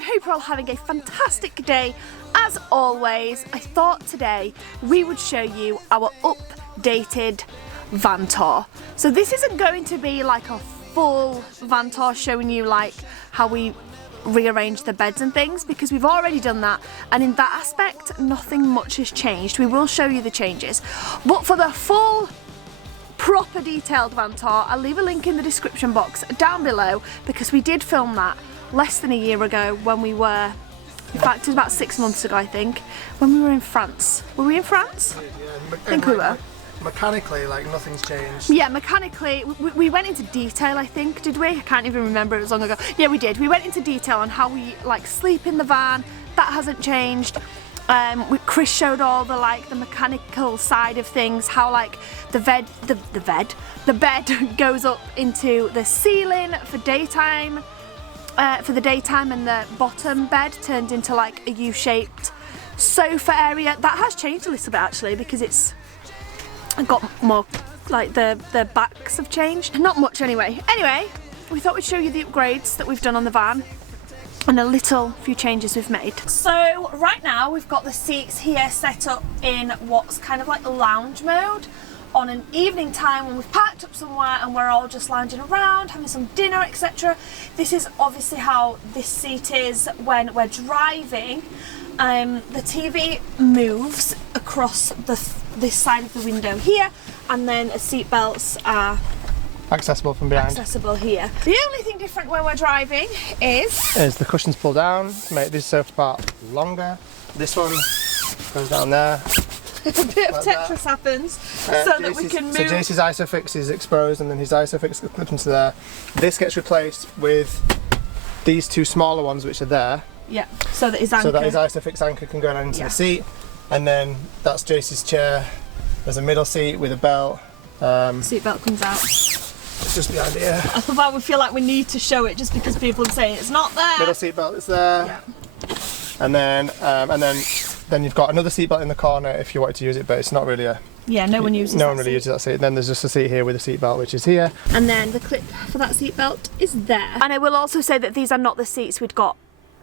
Hope you're all having a fantastic day. As always, I thought today we would show you our updated van tour. So this isn't going to be like a full van tour showing you like how we rearrange the beds and things, because we've already done that, and in that aspect nothing much has changed. We will show you the changes, but for the full proper detailed van tour, I'll leave a link in the description box down below, because we did film that less than a year ago when we were, in fact it was about 6 months ago I think, when we were in France. Were we in France? Yeah, I think we were. Mechanically, like, nothing's changed. Yeah, mechanically, we went into detail, I think, did we? I can't even remember, it was long ago. Yeah, we did. We went into detail on how we, like, sleep in the van. That hasn't changed. Chris showed all the, like, the mechanical side of things, how, like, the bed goes up into the ceiling for daytime, and the bottom bed turned into, like, a U-shaped sofa area. That has changed a little bit, actually, because it's got more, like, the backs have changed. Not much anyway. Anyway, we thought we'd show you the upgrades that we've done on the van and a little few changes we've made. So right now we've got the seats here set up in what's kind of like lounge mode. On an evening time when we've parked up somewhere and we're all just lounging around, having some dinner, etc. This is obviously how this seat is when we're driving. The TV moves across this side of the window here, and then the seat belts are Accessible from behind. accessible here. The only thing different when we're driving is the cushions pull down to make this sofa part longer. This one goes down there. a bit of Tetris happens so that we can move. So JC's Isofix is exposed, and then his Isofix clips into there. This gets replaced with these two smaller ones which are there. Yeah, so that his anchor. So that his Isofix anchor can go down into the seat. And then that's JC's chair. There's a middle seat with a belt. Seat belt comes out. It's just behind here. I thought we feel like we need to show it just because people are saying it's not there. Middle seat belt is there. Yeah. And then you've got another seat belt in the corner if you wanted to use it, but it's not really a. Yeah, no one uses. No one really uses that seat. Then there's just a seat here with a seat belt, which is here. And then the clip for that seat belt is there. And I will also say that these are not the seats we'd got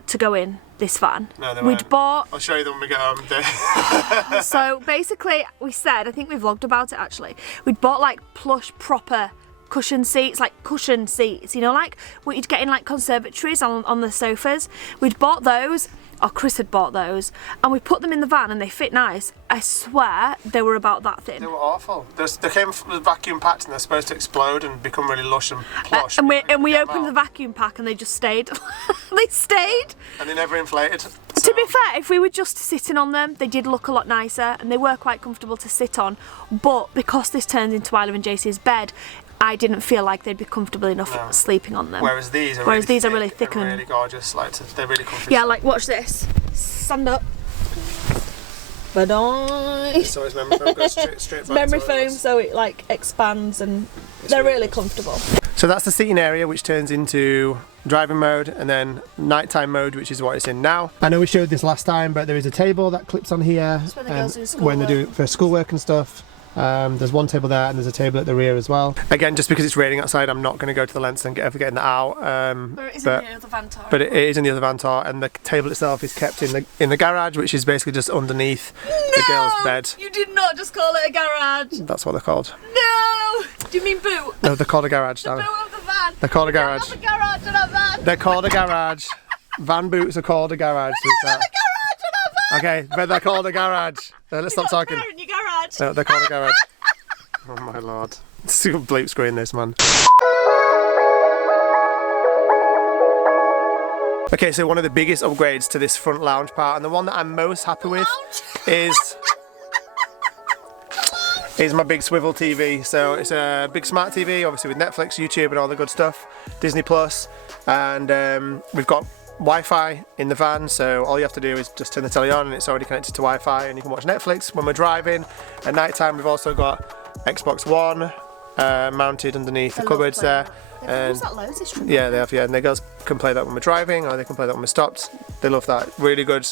to go in this van. No, they we'd weren't. bought. I'll show you them when we get home. So basically, we said, I think we vlogged about it actually. We'd bought like plush, proper cushion seats, like cushion seats, you know, like what you'd get in like conservatories on the sofas. We'd bought those, or Chris had bought those, and we put them in the van and they fit nice. I swear they were about that thin. They were awful. They came vacuum packed and they're supposed to explode and become really lush and plush. And we opened the vacuum pack and they just stayed. They stayed. And they never inflated. So. To be fair, if we were just sitting on them, they did look a lot nicer and they were quite comfortable to sit on. But because this turned into Isla and JC's bed, I didn't feel like they'd be comfortable enough sleeping on them. Whereas these are really thick and really gorgeous. Like they're really comfy. Yeah, like watch this. Stand up. Ba-dong. So it's memory foam goes straight back. Memory foam, so it like expands, and they're really comfortable. So that's the seating area, which turns into driving mode, and then nighttime mode, which is what it's in now. I know we showed this last time, but there is a table that clips on here. That's where the girls do schoolwork. When they do it for schoolwork and stuff. There's one table there and there's a table at the rear as well. Again, just because it's raining outside, I'm not going to go to the lengths and getting that out. But it is in the other van tour. But it is in the other van tour, and the table itself is kept in the garage, which is basically just underneath the girls' bed. You did not just call it a garage. That's what they're called. No! Do you mean boot? No, they're called a garage. The boot of the van. They're called a garage. There's a garage in our van. They're called a garage. Van boots are called a garage. There's a garage in our van. Okay, but they're called a garage. Let's stop talking. In your garage. No, they're called a garage. Oh my lord. Super bleep screen this, man. Okay, so one of the biggest upgrades to this front lounge part, and the one that I'm most happy with, is my big swivel TV. So it's a big smart TV, obviously with Netflix, YouTube and all the good stuff, Disney Plus, and we've got Wi-Fi in the van, so all you have to do is just turn the telly on and it's already connected to Wi-Fi, and you can watch Netflix when we're driving. At night time we've also got Xbox One mounted underneath the cupboards there. And yeah, they have, yeah, and the girls can play that when we're driving, or they can play that when we're stopped. They love that. Really good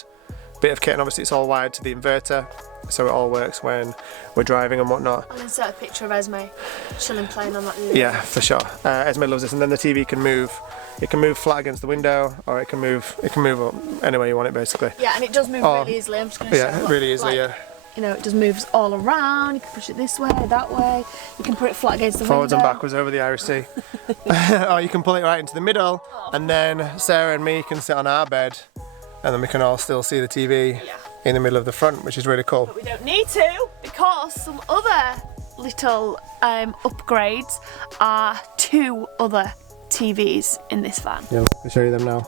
bit of kit, and obviously it's all wired to the inverter, so it all works when we're driving and whatnot. I'll insert a picture of Esme chilling playing on that. Yeah, for sure. Esme loves this, and then the TV can move. It can move flat against the window, or it can move up any way you want it, basically. Yeah, and it does move really easily. I'm just going to show you. Yeah, really easily. Like, you know, it just moves all around. You can push it this way, that way. You can put it flat against the Forwards window. and backwards over the Irish Sea. Or you can pull it right into the middle, and then Sarah and me can sit on our bed, and then we can all still see the TV in the middle of the front, which is really cool. But we don't need to, because some other little upgrades are 2 other TVs in this van. Yeah, I'll show you them now.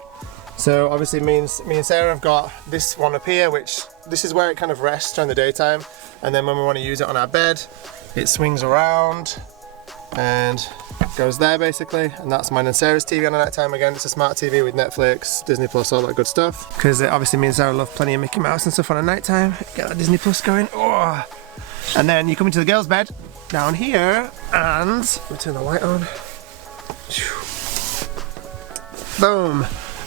So obviously me and Sarah have got this one up here, which this is where it kind of rests during the daytime, and then when we want to use it on our bed, it swings around and goes there basically, and that's mine and Sarah's TV on the night time. Again, it's a smart TV with Netflix, Disney Plus, all that good stuff, because obviously me and Sarah love plenty of Mickey Mouse and stuff on a night time. Get that Disney Plus going. Oh. And then you come into the girls' bed down here, and let me turn the light on. Boom.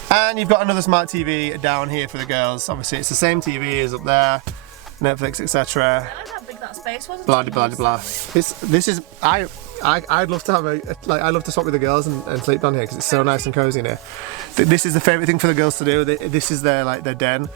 And you've got another smart TV down here for the girls. Obviously it's the same TV as up there, Netflix, etc. I like how big that space was. Blah blah blah blah. This is I'd love to have I'd love to swap with the girls and sleep down here because it's so nice and cozy in here. This is the favourite thing for the girls to do. This is their den.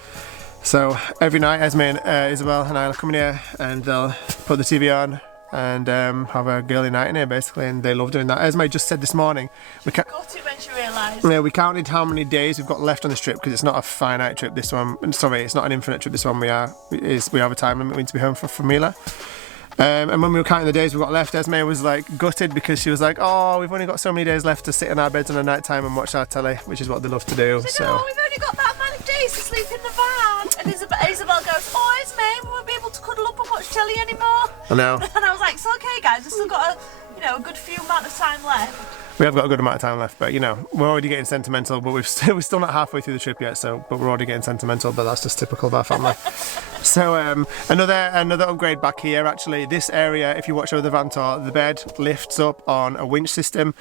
So every night Esme and Isabel and I will come in here and they'll put the TV on and have a girly night in here basically, and they love doing that. Esme just said this morning we got it when she realised. Yeah, we counted how many days we've got left on this trip, because it's not a finite trip, this one. Sorry, it's not an infinite trip, this one. We have a time limit. We need to be home for Mila. And when we were counting the days we've got left, Esme was like gutted because she was like, oh, we've only got so many days left to sit in our beds on a night time and watch our telly, which is what they love to do. So no, we've only got that amount of days to sleep in the van. And Isabel goes, oh Esme, we won't be able to cuddle up and watch telly anymore. I know. And I was like, it's okay guys, we've still got a good few amount of time left. We have got a good amount of time left, but you know, we're already getting sentimental, but we're still not halfway through the trip yet, but we're already getting sentimental, but that's just typical of our family. So another upgrade back here, actually. This area, if you watch over the van tour, the bed lifts up on a winch system.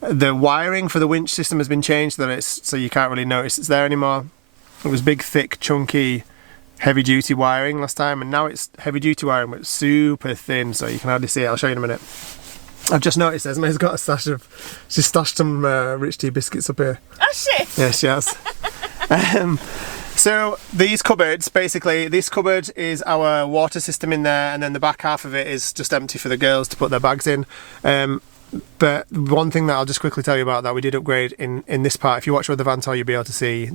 The wiring for the winch system has been changed so you can't really notice it's there anymore. It was big, thick, chunky, heavy duty wiring last time, and now it's heavy duty wiring but super thin, so you can hardly see it. I'll show you in a minute. I've just noticed Esme's got she's stashed some rich tea biscuits up here. Oh shit! Yes, she has. So these cupboards, basically, this cupboard is our water system in there, and then the back half of it is just empty for the girls to put their bags in. But one thing that I'll just quickly tell you about that we did upgrade in this part, if you watch with the van tour, you'll be able to see,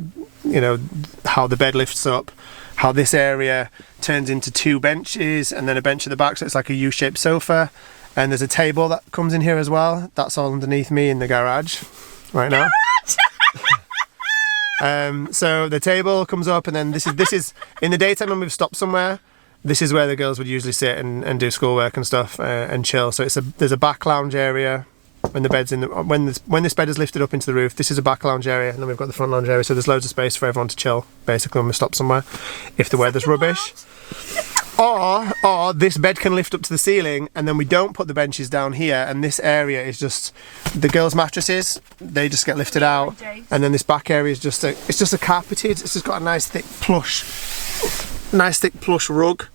you know, how the bed lifts up, how this area turns into 2 benches and then a bench at the back, so it's like a U-shaped sofa. And there's a table that comes in here as well. That's all underneath me in the garage right now. So the table comes up, and then this is in the daytime when we've stopped somewhere. This is where the girls would usually sit and do schoolwork and stuff and chill. So there's a back lounge area when the bed's when this bed is lifted up into the roof. This is a back lounge area, and then we've got the front lounge area. So there's loads of space for everyone to chill, basically, when we stop somewhere, if the weather's rubbish. Or this bed can lift up to the ceiling, and then we don't put the benches down here, and this area is just the girls' mattresses. They just get lifted out, and then this back area is just a carpeted. It's just got a nice thick plush rug,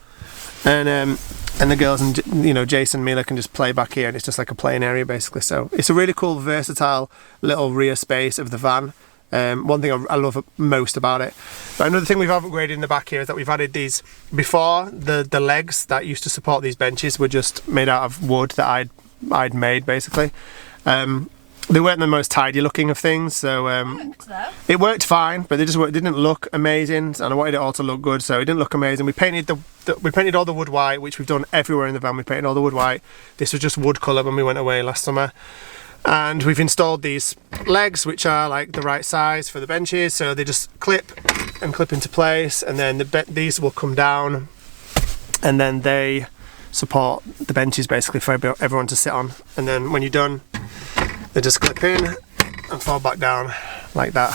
and the girls and Jason and Mila can just play back here, and it's just like a playing area basically. So it's a really cool, versatile little rear space of the van. One thing I love most about it. But another thing we've upgraded in the back here is that we've added these. Before, the legs that used to support these benches were just made out of wood that I'd made basically. They weren't the most tidy looking of things, so it worked fine, but it didn't look amazing, and I wanted it all to look good, so it didn't look amazing. We painted all the wood white, which we've done everywhere in the van. We painted all the wood white. This was just wood colour when we went away last summer. And we've installed these legs, which are like the right size for the benches, so they just clip into place, and then these will come down, and then they support the benches basically for everyone to sit on. And then when you're done, they just clip in and fall back down like that.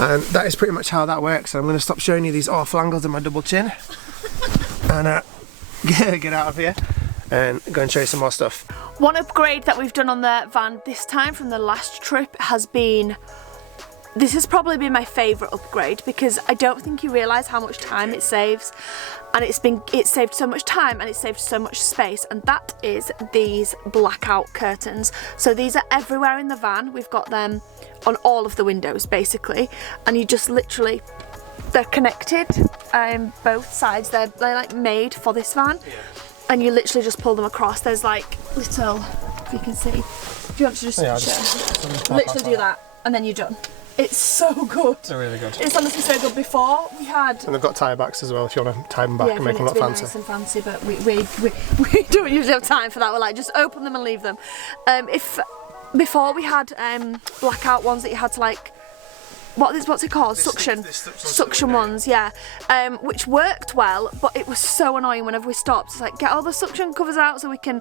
And that is pretty much how that works. So I'm going to stop showing you these awful angles of my double chin and get out of here and go and show you some more stuff. One upgrade that we've done on the van this time from the last trip has been this has probably been my favourite upgrade because I don't think you realise how much time it saves, and it's saved so much time and it's saved so much space, and that is these blackout curtains. So these are everywhere in the van. We've got them on all of the windows basically, and you just literally, they're connected both sides. They're like made for this van, and you literally just pull them across. There's like little, if you can see, if you want to just literally do that and then you're done. It's so good. They're really good. It's honestly so good. Before we had, and they've got tie backs as well if you want to tie them back and make them look fancy. Nice and fancy, but we don't usually have time for that. We're like, just open them and leave them. Before we had blackout ones that you had to like, what's it called? Suction ones, yeah. Which worked well, but it was so annoying whenever we stopped. It's like, get all the suction covers out so we can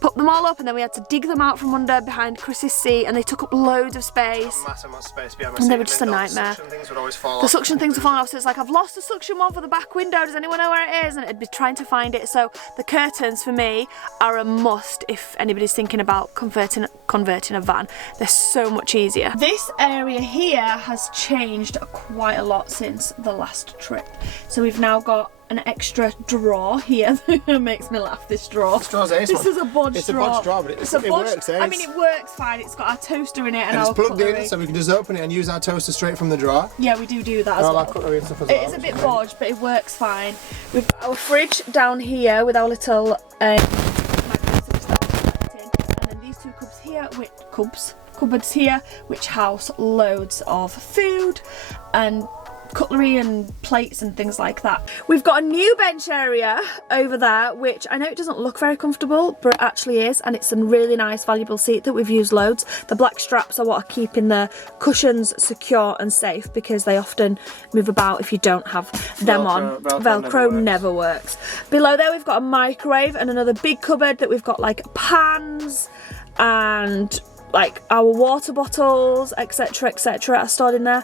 put them all up, and then we had to dig them out from under behind Chris's seat, and they took up loads of space. Massive amount of space behind my seat. And they were just a nightmare. The suction things would always fall off. The suction things were falling off, so it's like, I've lost the suction one for the back window, does anyone know where it is? And it'd be trying to find it. So the curtains for me are a must if anybody's thinking about converting a van. They're so much easier. This area here has changed quite a lot since the last trip. So we've now got an extra drawer here. It makes me laugh, this drawer. This is a bodge drawer. It's a bodge drawer, but it works, eh? I mean, it works fine. It's got our toaster in it and it's plugged in, so we can just open it and use our toaster straight from the drawer. Yeah, we do that as well. Cutlery and stuff as well. It is a bit bodge, but it works fine. We've got our fridge down here with our little and then these two cupboards here, which house loads of food and cutlery and plates and things like that. We've got a new bench area over there, which I know it doesn't look very comfortable, but it actually is, and it's a really nice valuable seat that we've used loads. The black straps are what are keeping the cushions secure and safe, because they often move about if you don't have them on. Velcro never works. Below there we've got a microwave and another big cupboard that we've got like pans and like our water bottles, etc, are stored in there.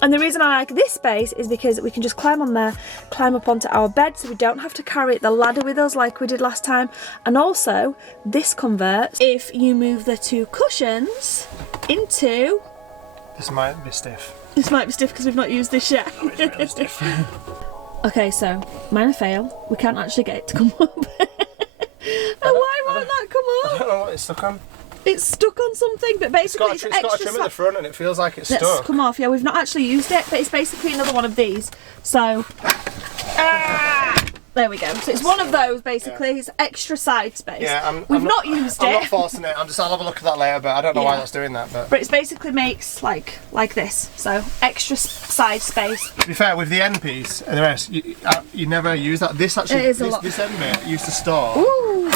And the reason I like this space is because we can just climb on there, climb up onto our bed, so we don't have to carry the ladder with us like we did last time. And also, this converts if you move the two cushions into... This might be stiff. This might be stiff because we've not used this yet. No, it's really stiff. Okay, so, minor fail. We can't actually get it to come up. And why won't that come up? I don't know what it's stuck on. It's stuck on something, but basically it's got a trim at the front and it feels like it's stuck. Let's come off, yeah, we've not actually used it, but it's basically another one of these. So, there we go. So it's one of those basically, it's extra side space. Yeah, we've not used it. I'm not forcing it, I'll have a look at that later, but I don't know why that's doing that. But it basically makes like this, so extra side space. To be fair, with the end piece and the rest, you never use that. This actually, this end bit used to store. Ooh.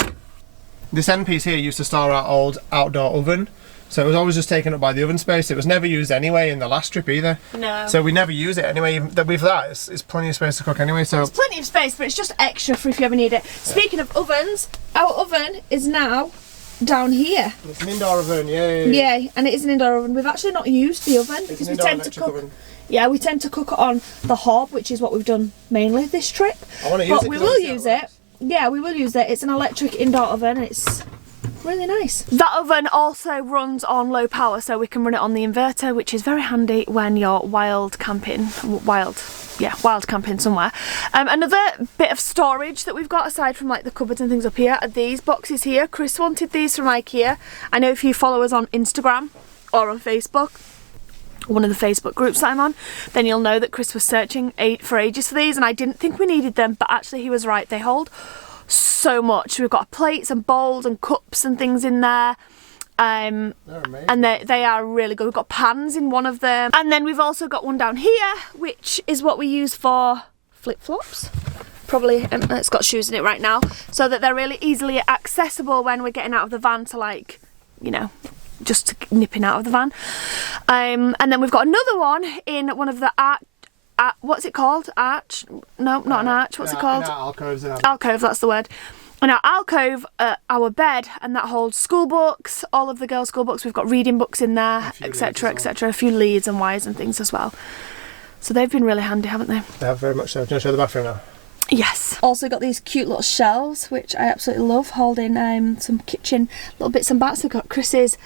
This end piece here used to store our old outdoor oven, so it was always just taken up by the oven space. It was never used anyway in the last trip either. No. So we never use it anyway. With that, it's plenty of space to cook anyway. So it's plenty of space, but it's just extra for if you ever need it. Speaking of ovens, our oven is now down here. It's an indoor oven, yay! Yeah, and it is an indoor oven. We've actually not used the oven because we tend to cook. Oven. Yeah, we tend to cook on the hob, which is what we've done mainly this trip. I want to use it. But we will use it. Yeah, we will use it. It's an electric indoor oven and it's really nice. That oven also runs on low power, so we can run it on the inverter, which is very handy when you're wild camping somewhere. Another bit of storage that we've got aside from like the cupboards and things up here are these boxes here. Chris wanted these from IKEA. I know if you follow us on Instagram or on Facebook, one of the Facebook groups that I'm on, then you'll know that Chris was searching for ages for these, and I didn't think we needed them, but actually he was right. They hold so much. We've got plates and bowls and cups and things in there, and they are really good. We've got pans in one of them, and then we've also got one down here, which is what we use for flip-flops. Probably it's got shoes in it right now, so that they're really easily accessible when we're getting out of the van to, like, you know, just nipping out of the van. And then we've got another one in one of the what's it called? Arch? No, not an arch. What's it called? Alcoves. Alcove, that's the word. And our alcove, our bed, and that holds school books, all of the girls' school books. We've got reading books in there, etc, etc. A few leads and wires and things as well. So they've been really handy, haven't they? They have, very much so. Do you want to show the bathroom now? Yes. Also got these cute little shelves, which I absolutely love, holding some kitchen little bits and bats. We've got Chris's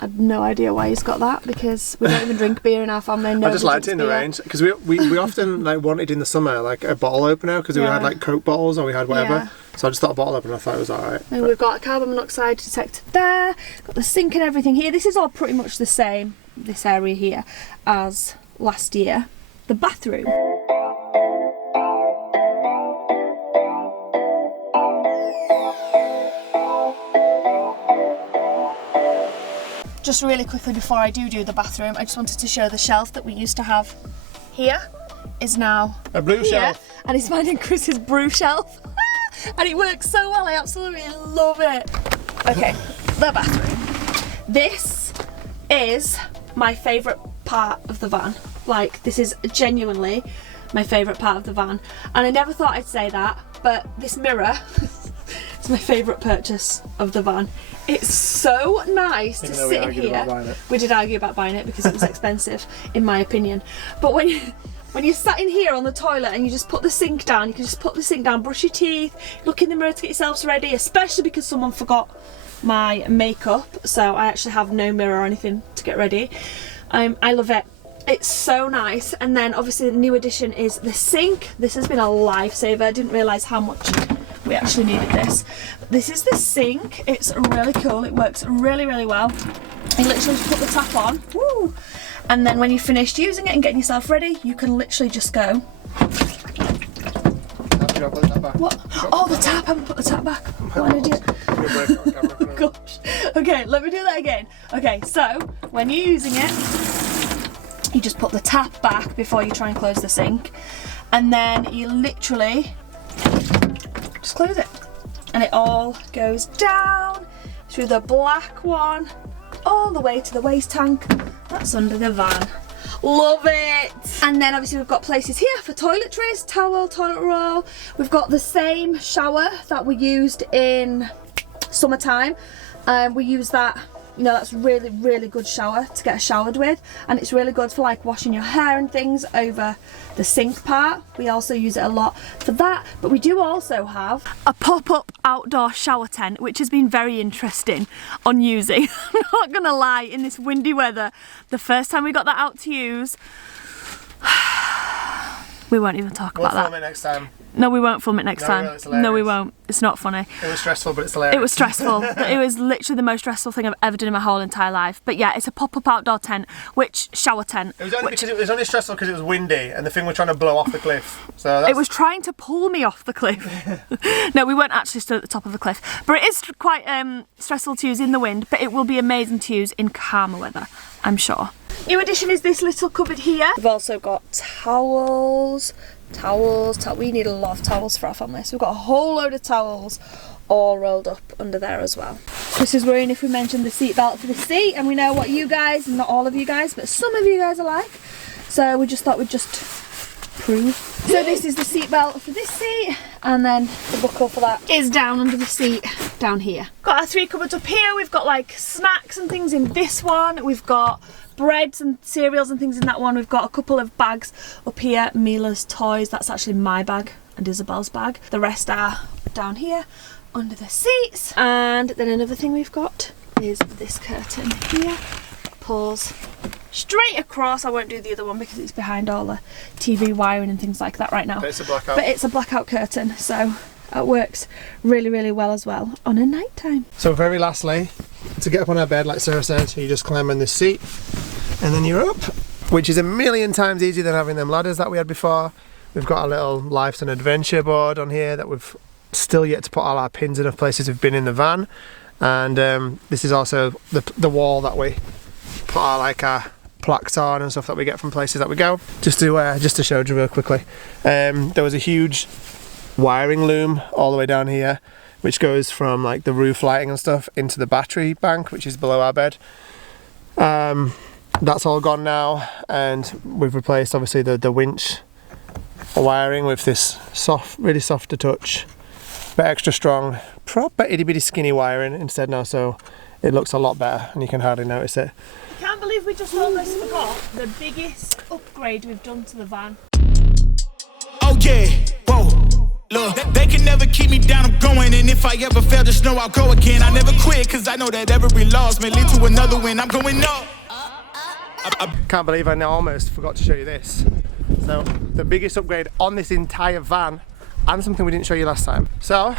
I had no idea why he's got that, because we don't even drink beer in our family. I just liked it in the range, because we often like wanted in the summer like a bottle opener, because we had like Coke bottles or we had whatever. Yeah. So I just thought a bottle opener, I thought it was alright. And we've got a carbon monoxide detector there, got the sink and everything here. This is all pretty much the same, this area here, as last year. The bathroom. Just really quickly before I do the bathroom, I just wanted to show the shelf that we used to have here is now a blue shelf. And it's mine and Chris's brew shelf. And it works so well, I absolutely love it. Okay, the bathroom. This is my favourite part of the van. Like, this is genuinely my favourite part of the van. And I never thought I'd say that, but this mirror is my favourite purchase of the van. It's so nice to sit here. We did argue about buying it because it was expensive, in my opinion. But when you sat in here on the toilet and you just put the sink down, you can just put the sink down, brush your teeth, look in the mirror to get yourselves ready, especially because someone forgot my makeup, so I actually have no mirror or anything to get ready. I love it. It's so nice. And then obviously the new addition is the sink. This has been a lifesaver. I didn't realise how much we actually needed this. This is the sink. It's really cool. It works really, really well. You literally just put the tap on. Woo! And then when you've finished using it and getting yourself ready, you can literally just go. What? Oh, the tap! I haven't put the tap back. What an idiot. Gosh. Okay, let me do that again. Okay, so when you're using it, you just put the tap back before you try and close the sink, and then you literally just close it, and it all goes down through the black one all the way to the waste tank that's under the van. Love it! And then obviously we've got places here for toiletries, towel, toilet roll. We've got the same shower that we used in summertime. We use that, you know, that's really, really good shower to get showered with, and it's really good for like washing your hair and things over the sink part. We also use it a lot for that, but we do also have a pop-up outdoor shower tent, which has been very interesting on using. I'm not gonna lie, in this windy weather, the first time we got that out to use, we won't even talk about that. We'll film it next time. No, we won't film it next time. No, we won't. It's not funny. It was stressful, but it's hilarious. It was stressful. It was literally the most stressful thing I've ever done in my whole entire life. But yeah, it's a pop-up outdoor tent, shower tent. It was only stressful because it was windy and the thing was trying to blow off the cliff. So it was trying to pull me off the cliff. No, we weren't actually stood at the top of the cliff. But it is quite stressful to use in the wind, but it will be amazing to use in calmer weather, I'm sure. New addition is this little cupboard here. We've also got towels. We need a lot of towels for our family, so we've got a whole load of towels all rolled up under there as well. Chris is worrying if we mentioned the seat belt for the seat, and we know what you guys, not all of you guys, but some of you guys are like, so we just thought we'd just prove. So this is the seat belt for this seat, and then the buckle for that is down under the seat down here. Got our 3 cupboards up here. We've got like snacks and things in this one. We've got breads and cereals and things in that one. We've got a couple of bags up here. Mila's toys, that's actually my bag and Isabel's bag. The rest are down here under the seats. And then another thing we've got is this curtain here. Pulls straight across. I won't do the other one because it's behind all the TV wiring and things like that right now. But it's a blackout. But it's a blackout curtain, so it works really, really well as well on a night time. So very lastly, to get up on our bed, like Sarah said, you just climb on this seat and then you're up, which is a million times easier than having them ladders that we had before. We've got a little Life's an Adventure board on here that we've still yet to put all our pins in of places we've been in the van, and this is also the wall that we put our our plaques on and stuff that we get from places that we go. Just to show you real quickly, there was a huge wiring loom all the way down here, which goes from like the roof lighting and stuff into the battery bank, which is below our bed. That's all gone now, and we've replaced obviously the winch wiring with this really soft to touch, but extra strong, proper itty bitty skinny wiring instead now, so it looks a lot better and you can hardly notice it. I can't believe we just almost forgot the biggest upgrade we've done to the van. Oh yeah, whoa. Look, they can never keep me down, I'm going. And if I ever fail, just know I'll go again. I never quit, cause I know that every loss may lead to another win. I'm going up. Can't believe I now almost forgot to show you this. So, the biggest upgrade on this entire van, and something we didn't show you last time. So,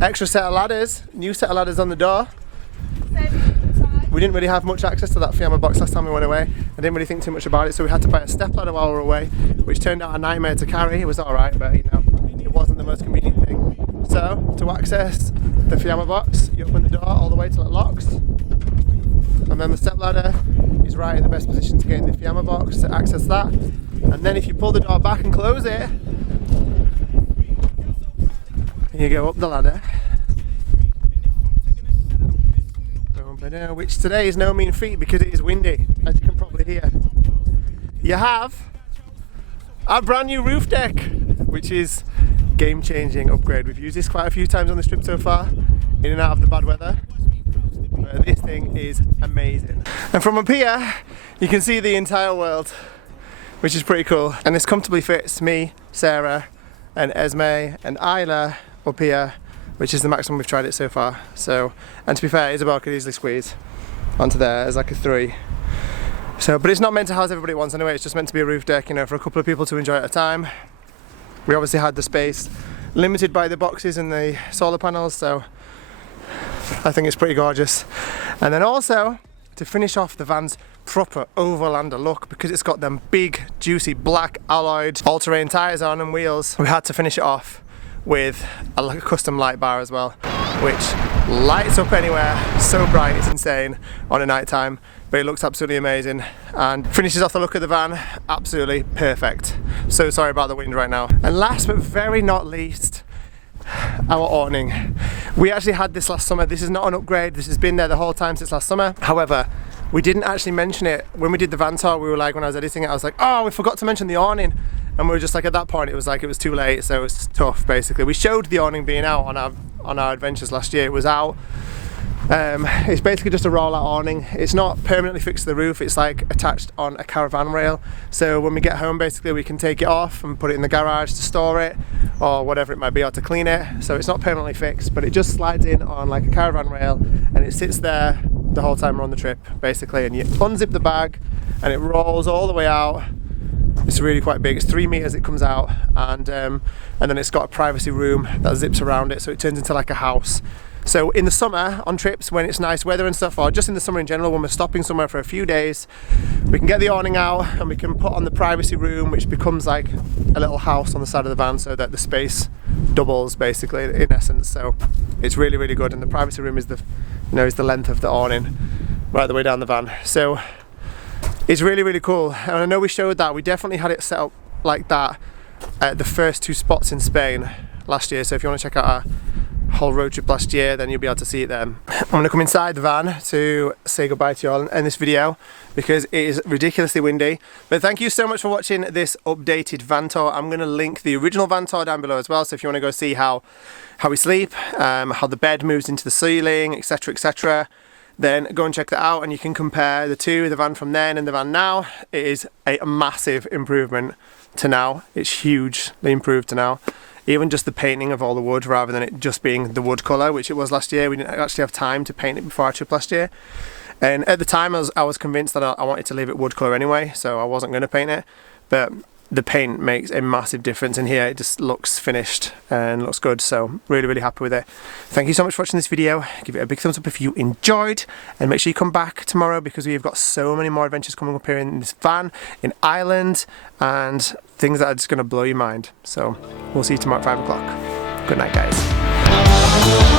extra set of ladders, new set of ladders on the door. We didn't really have much access to that Fiamma box last time we went away. I didn't really think too much about it, so we had to buy a step ladder while we were away, which turned out a nightmare to carry. It was alright, but you know, it wasn't the most convenient thing. So, to access the Fiamma box, you open the door all the way till it locks. And then the step ladder is right in the best position to get in the Fiamma box to access that. And then if you pull the door back and close it, you go up the ladder. Which today is no mean feat because it is windy, as you can probably hear. You have a brand new roof deck, which is game-changing upgrade. We've used this quite a few times on this trip so far, in and out of the bad weather. But this thing is amazing. And from up here, you can see the entire world, which is pretty cool. And this comfortably fits me, Sarah, and Esme, and Isla up here, which is the maximum we've tried it so far. So, and to be fair, Isabel could easily squeeze onto there as like a 3. So, but it's not meant to house everybody at once anyway, it's just meant to be a roof deck, you know, for a couple of people to enjoy at a time. We obviously had the space limited by the boxes and the solar panels, so I think it's pretty gorgeous. And then also, to finish off the van's proper overlander look, because it's got them big, juicy, black alloyed all-terrain tyres on and wheels, we had to finish it off with a custom light bar as well, which lights up anywhere, so bright it's insane on a night time, but it looks absolutely amazing and finishes off the look of the van absolutely perfect. So sorry about the wind right now. And last but very not least, our awning. We actually had this last summer. This is not an upgrade, this has been there the whole time since last summer. However, we didn't actually mention it when we did the van tour. We were like, when I was editing it, I was like, oh, we forgot to mention the awning. And we were just like, at that point it was like it was too late, so it was tough basically. We showed the awning being out on our adventures last year. It was out. It's basically just a roll-out awning. It's not permanently fixed to the roof, it's like attached on a caravan rail. So when we get home basically we can take it off and put it in the garage to store it or whatever it might be, or to clean it. So it's not permanently fixed, but it just slides in on like a caravan rail and it sits there the whole time we're on the trip basically, and you unzip the bag and it rolls all the way out. It's really quite big, it's 3 meters it comes out, and then it's got a privacy room that zips around it, so it turns into like a house. So in the summer, on trips when it's nice weather and stuff, or just in the summer in general when we're stopping somewhere for a few days, we can get the awning out and we can put on the privacy room, which becomes like a little house on the side of the van, so that the space doubles basically in essence. So it's really, really good, and the privacy room is is the length of the awning right the way down the van. So it's really, really cool, and I know we showed that. We definitely had it set up like that at the first 2 spots in Spain last year, so if you want to check out our whole road trip last year, then you'll be able to see it then. I'm going to come inside the van to say goodbye to you all and end this video because it is ridiculously windy. But thank you so much for watching this updated van tour. I'm going to link the original van tour down below as well, so if you want to go see how we sleep, how the bed moves into the ceiling, etc, etc, then go and check that out, and you can compare the two, the van from then and the van now. It is a massive improvement to now. It's hugely improved to now. Even just the painting of all the wood, rather than it just being the wood colour, which it was last year. We didn't actually have time to paint it before our trip last year. And at the time I was convinced that I wanted to leave it wood colour anyway, so I wasn't going to paint it. But the paint makes a massive difference in here. It just looks finished and looks good, so really, really happy with it. Thank you so much for watching this video. Give it a big thumbs up if you enjoyed, and make sure you come back tomorrow because we've got so many more adventures coming up here in this van, in Ireland, and things that are just going to blow your mind. So we'll see you tomorrow at 5 o'clock. Good night, guys.